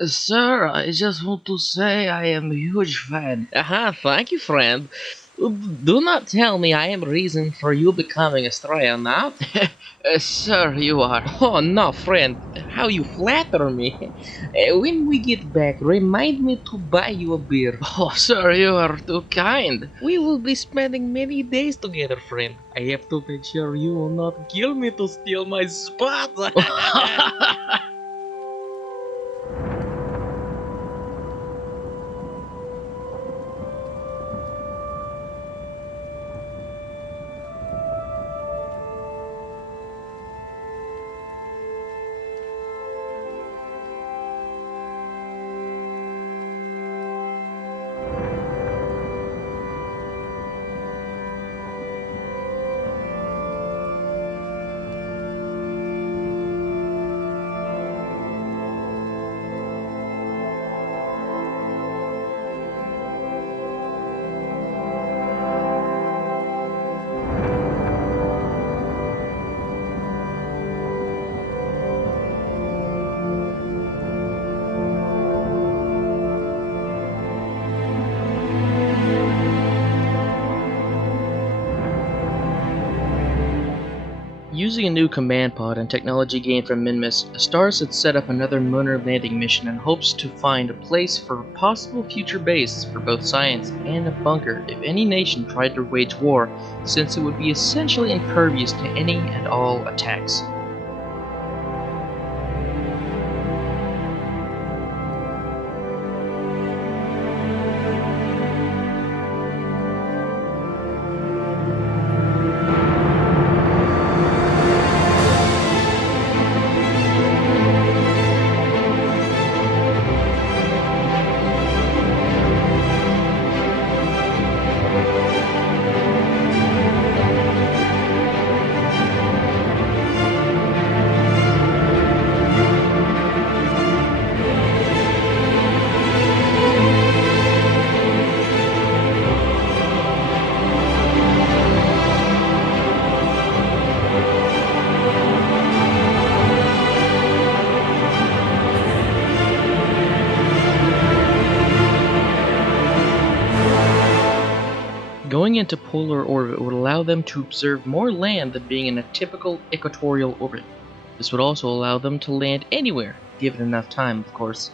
Sir, I just want to say I am a huge fan. Aha, thank you, friend. Do not tell me I am reason for you becoming astronaut. Sir, you are. Oh no, friend, how you flatter me. When we get back, remind me to buy you a beer. Oh, sir, you are too kind. We will be spending many days together, friend. I have to make sure you will not kill me to steal my spot. Using a new command pod and technology gained from Minmus, Stars had set up another lunar landing mission in hopes to find a place for a possible future base for both science and a bunker if any nation tried to wage war, since it would be essentially impervious to any and all attacks. Going into polar orbit would allow them to observe more land than being in a typical equatorial orbit. This would also allow them to land anywhere, given enough time, of course.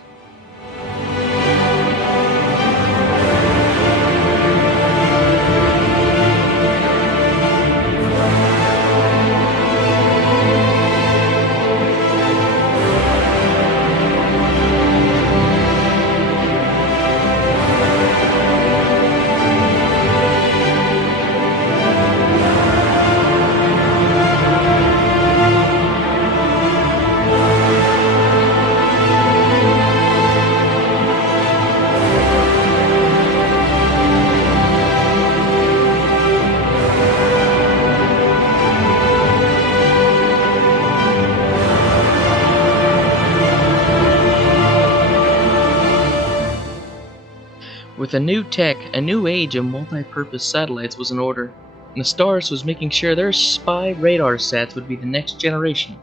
With a new tech, a new age of multi-purpose satellites was in order, and the Stars was making sure their spy radar sets would be the next generation,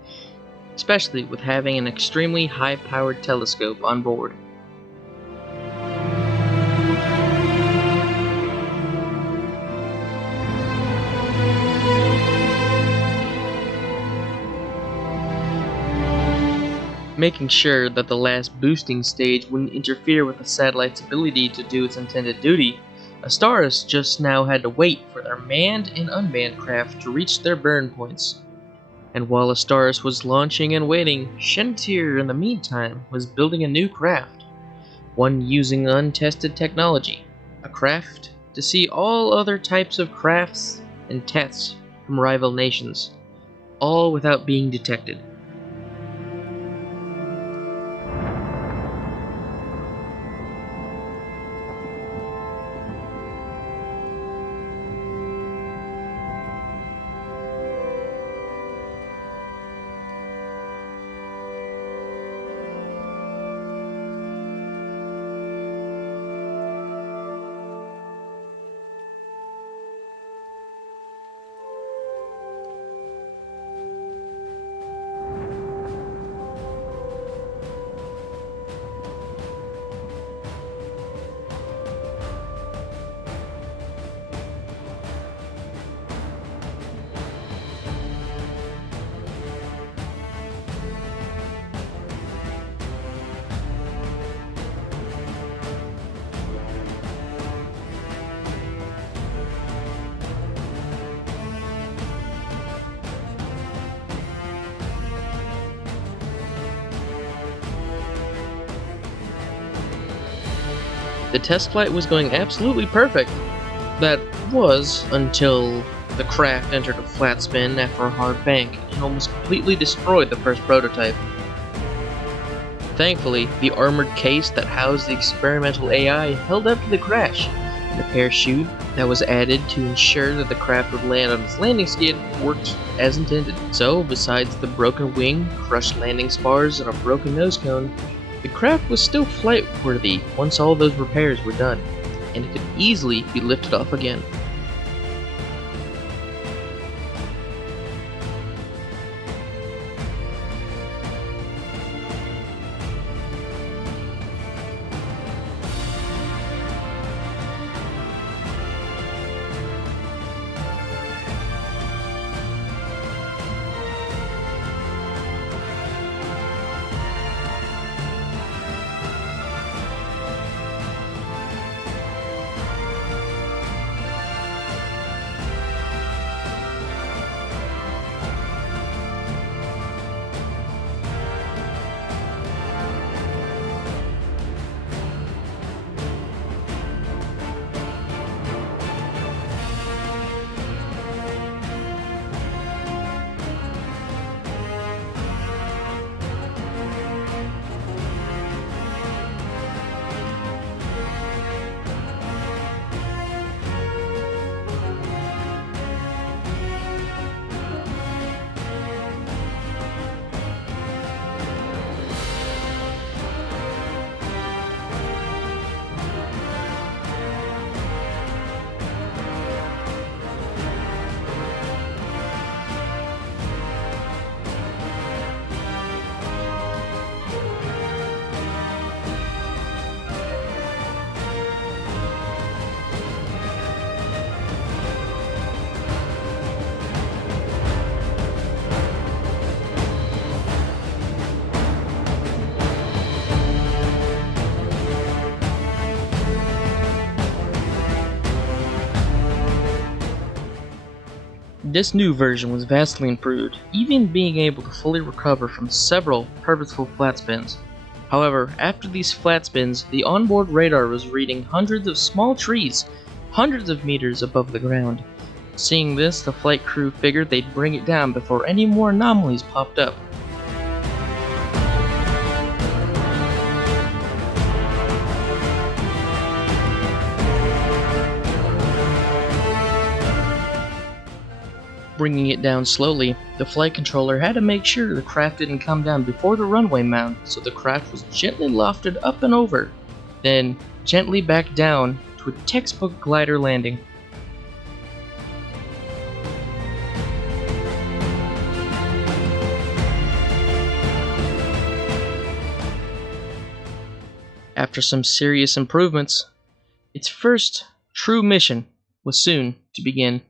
especially with having an extremely high-powered telescope on board. Making sure that the last boosting stage wouldn't interfere with the satellite's ability to do its intended duty, Astars just now had to wait for their manned and unmanned craft to reach their burn points. And while Astars was launching and waiting, Shentir in the meantime was building a new craft, one using untested technology, a craft to see all other types of crafts and tests from rival nations, all without being detected. The test flight was going absolutely perfect. That was until the craft entered a flat spin after a hard bank and almost completely destroyed the first prototype. Thankfully, the armored case that housed the experimental AI held up to the crash, and a parachute that was added to ensure that the craft would land on its landing skid worked as intended. So, besides the broken wing, crushed landing spars, and a broken nose cone, the craft was still flight-worthy once all those repairs were done, and it could easily be lifted off again. This new version was vastly improved, even being able to fully recover from several purposeful flat spins. However, after these flat spins, the onboard radar was reading hundreds of small trees, hundreds of meters above the ground. Seeing this, the flight crew figured they'd bring it down before any more anomalies popped up. Bringing it down slowly, the flight controller had to make sure the craft didn't come down before the runway mount, so the craft was gently lofted up and over, then gently back down to a textbook glider landing. After some serious improvements, its first true mission was soon to begin.